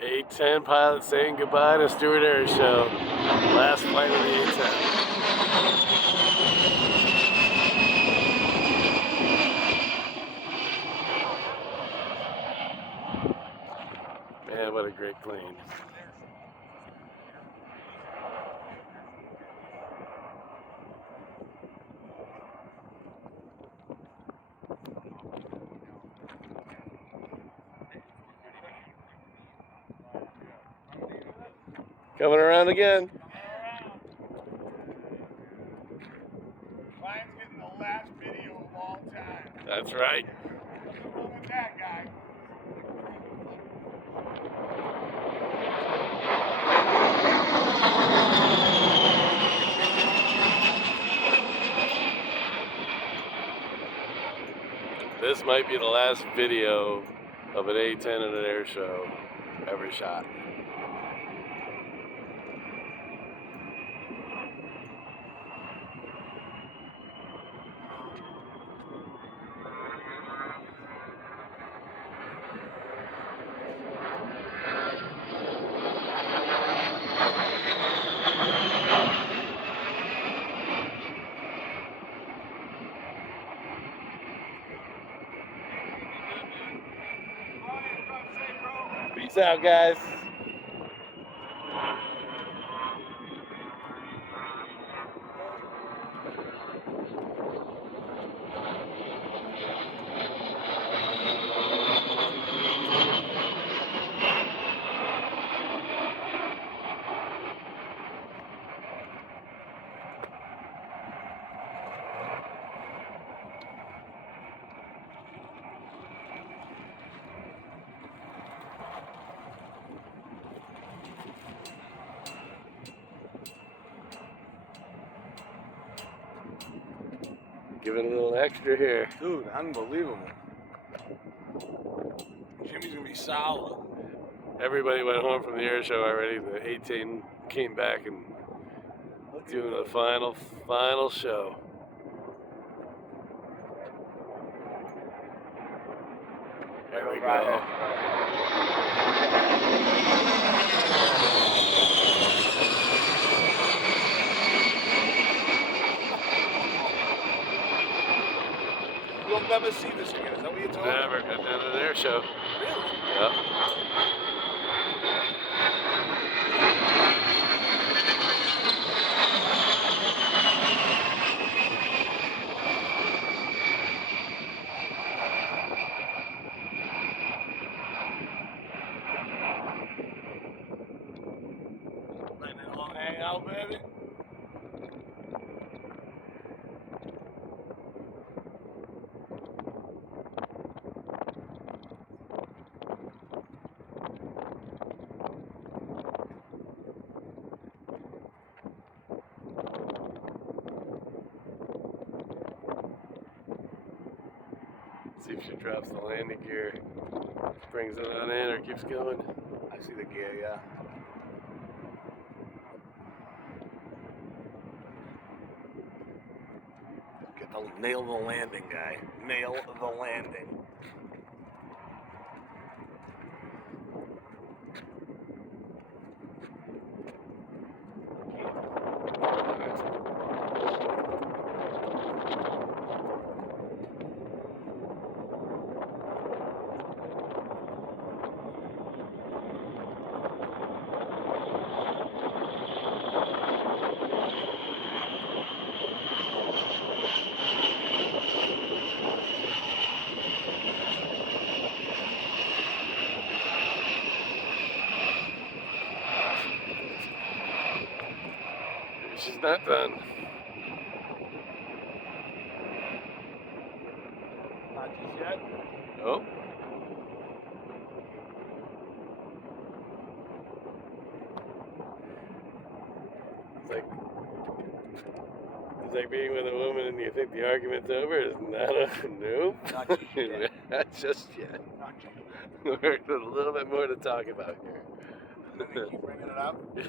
A-10 pilot saying goodbye to Stuart Air Show. Last flight of the A-10. Man, what a great plane. Coming around again. Brian's getting the last video of all time. That's right. Nothing wrong with that, guy. This might be the last video of an A-10 at an air show ever shot. Peace out, guys. Give it a little extra here. Dude, unbelievable. Jimmy's gonna be solid. Everybody went home from the air show already. The A-10 came back and doing the final show. There we go. We'll never see this again. Is that what you told me? Never got down to an air show. Really? Yep. Letting it all hang out, baby. See if she drops the landing gear, brings it on in, or keeps going. I see the gear, yeah. Nail the landing, guy. Nail the landing. She's not done. Not just yet. Nope. It's like being with a woman and you think the argument's over. It's not a nope. Not just yet. Not just yet. Not just yet. There's a little bit more to talk about here. Let me keep bringing it up. Yeah.